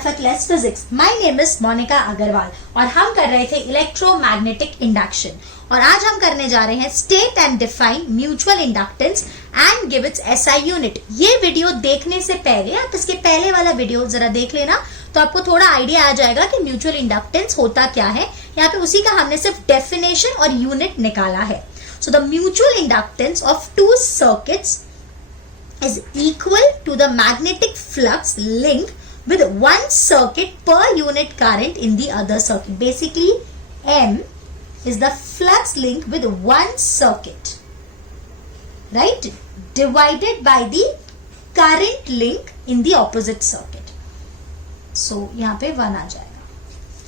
Effortless physics. My name is Monika Agarwal और हम कर रहे थे इलेक्ट्रोमैग्नेटिक इंडक्शन और आज हम करने जा रहे हैं state and define mutual inductance and give its SI unit. ये वीडियो देखने से पहले आप इसके पहले वाला वीडियो जरा देख लेना तो आपको थोड़ा आइडिया आ जाएगा कि म्यूचुअल इंडक्टेंस होता क्या है। यहाँ पे उसी का हमने सिर्फ डेफिनेशन और यूनिट निकाला है। So the mutual inductance of two circuits is equal to the magnetic flux link with one circuit per unit current in the other circuit. Basically, M is the flux link with one circuit, right? Divided by the current link in the opposite circuit. So, यहाँ पे 1 आ जाएगा.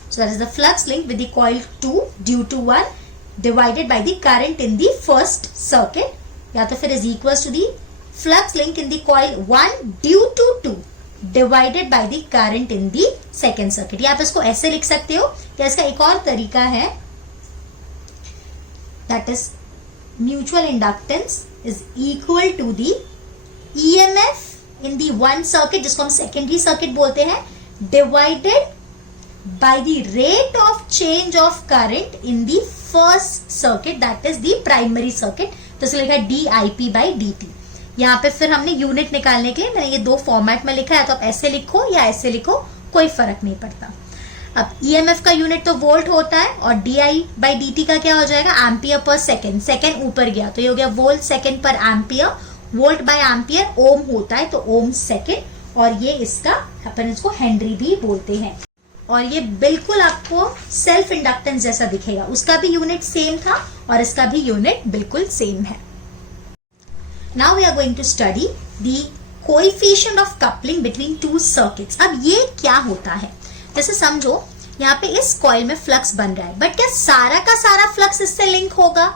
So, that is the flux link with the coil 2 due to 1 divided by the current in the first circuit. या तो फिर is equals to the flux link in the coil 1 due to 2 divided by the current in the second circuit. या आप इसको ऐसे लिख सकते हो या इसका एक और तरीका है, that is mutual inductance is equal to the EMF in the one circuit जिसको हम secondary circuit बोलते हैं divided by the rate of change of current in the first circuit, that is the primary circuit. तो इसको लिखा है DIP by dt. यहाँ पे फिर हमने यूनिट निकालने के लिए मैंने ये दो फॉर्मेट में लिखा है, तो आप ऐसे लिखो या ऐसे लिखो कोई फर्क नहीं पड़ता। अब ईएमएफ का यूनिट तो वोल्ट होता है और डीआई बाई डी का क्या हो जाएगा, एम्पियर पर सेकेंड। सेकेंड ऊपर गया तो ये हो गया वोल्ट सेकेंड पर एम्पियर। वोल्ट बाय एम्पियर ओम होता है तो ओम सेकेंड, और ये इसका अपन इसको हेनरी भी बोलते हैं। और ये बिल्कुल आपको सेल्फ इंडक्टेंस जैसा दिखेगा, उसका भी यूनिट सेम था और इसका भी यूनिट बिल्कुल सेम है। Now we are going to study the coefficient of coupling between two circuits. अब ये क्या होता है, जैसे समझो यहाँ पे इस कॉइल में फ्लक्स बन रहा है, बट क्या सारा का सारा फ्लक्स इससे लिंक होगा?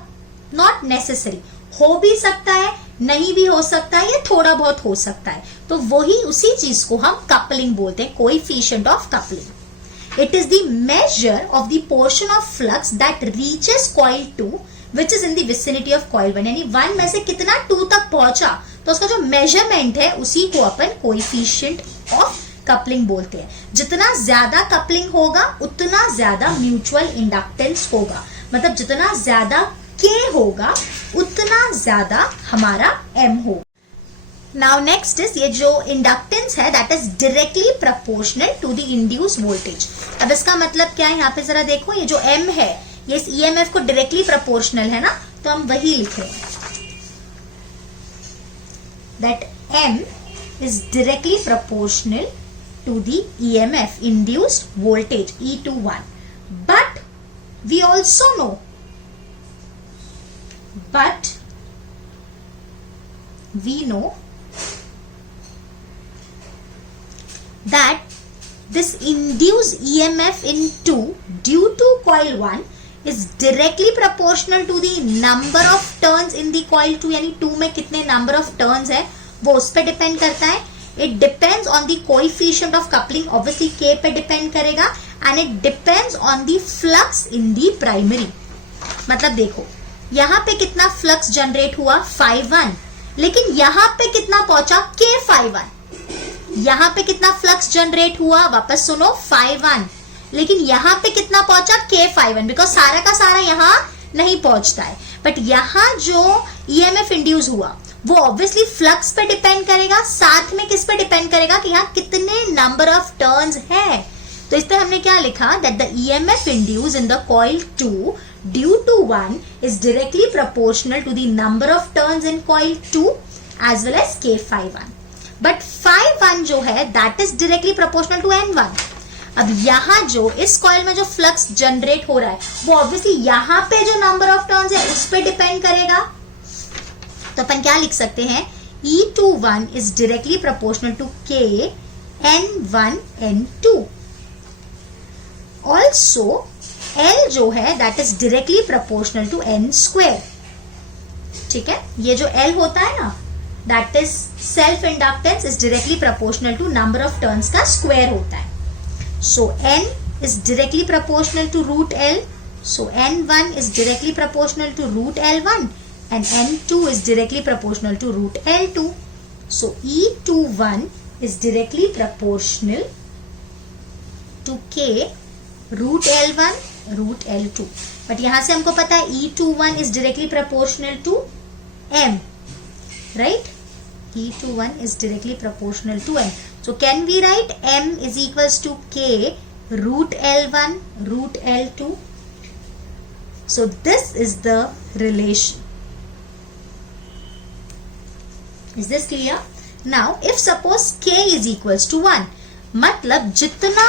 Not necessary. हो भी सकता है, नहीं भी हो सकता है, या थोड़ा बहुत हो सकता है। तो वही उसी चीज को हम कपलिंग बोलते हैं, coefficient of coupling. It is the measure of the portion of flux that reaches coil 2 which is in the vicinity of coil 1, यानी 1 में से कितना 2 तक पहुंचा तो उसका जो मेजरमेंट है उसी को अपन कोएफिशिएंट ऑफ कपलिंग बोलते हैं। जितना ज्यादा कपलिंग होगा उतना ज्यादा म्यूचुअल इंडक्टेंस होगा, मतलब जितना ज्यादा K होगा उतना ज्यादा हमारा M होगा। नाउ नेक्स्ट इज ये जो इंडक्टेंस है that is directly proportional to the induced voltage. अब इसका मतलब क्या है, यहाँ पे जरा देखो, ये जो M है ये इस ईएमएफ को डायरेक्टली प्रोपोर्शनल है ना, तो हम वही लिख रहे हैं that M is directly proportional to the EMF induced voltage E21, but we also know that this induced EMF in 2 due to coil 1 is directly proportional to the number of turns in the coil 2, यानी 2 में कितने number of turns है वो उस पे depend करता है। It depends on the coefficient of coupling, obviously K पे डिपेंड करेगा, and it depends on the flux in the primary। मतलब देखो यहाँ पे कितना फ्लक्स जनरेट हुआ 5-1, लेकिन यहाँ पे कितना पहुंचा K51। यहाँ पे कितना फ्लक्स जनरेट हुआ, वापस सुनो, 5-1, लेकिन यहाँ पे कितना पहुंचा K51, बिकॉज सारा का सारा यहाँ नहीं पहुंचता है। बट यहाँ जो EMF इंड्यूस हुआ वो ऑब्वियसली फ्लक्स पे डिपेंड करेगा, साथ में किस पे डिपेंड करेगा कि यहाँ कितने नंबर ऑफ टर्न्स है। तो इस पे हमने क्या लिखा, that the EMF induce in the coil 2 due to 1 is directly proportional to the number of turns in coil 2 as well as K51। But 5-1 जो है that is directly proportional to N1। अब यहाँ जो इस कॉइल में जो flux generate हो रहा है वो ऑब्वियसली यहाँ पे जो नंबर ऑफ टर्न्स है उस पे डिपेंड करेगा। तो अपन क्या लिख सकते हैं, E21 is directly proportional to K N1 N2। Also L जो है that is directly proportional to N square. ठीक है, ये जो L होता है ना that is self inductance is directly proportional to number of turns का स्क्वायर होता है। So N is directly proportional to root L. So N1 is directly proportional to root L1 and N2 is directly proportional to root L2. So E21 is directly proportional to k root L1 root L2. But यहां से हमको पता है E21 is directly proportional to M, right? E21 is directly proportional to M. So can we write M is equals to K root L1 root L2? So this is the relation. Is this clear? Now if suppose K is equals to 1, मतलब जितना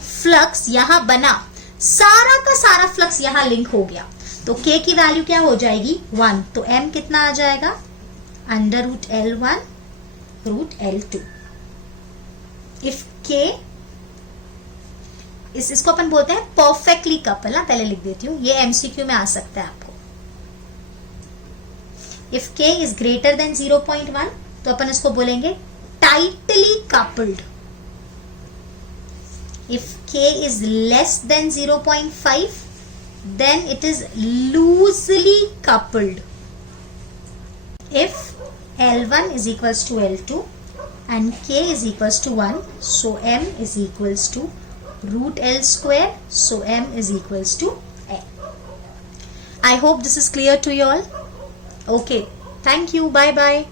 flux यहां बना सारा का सारा flux यहां link हो गया, तो K की वैल्यू क्या हो जाएगी 1. तो M कितना आ जाएगा under root L1 root L2. If K इसको अपन बोलते हैं परफेक्टली कपल ना, पहले लिख देती हूं, ये MCQ में आ सकता है आपको. If K is greater than 0.1 तो अपन इसको बोलेंगे tightly coupled. If K is less than 0.5, then it is loosely coupled. If L1 is equals to L2 and K is equals to 1, so M is equals to root L square, so M is equals to N. I hope this is clear to you all. Okay, thank you, bye bye.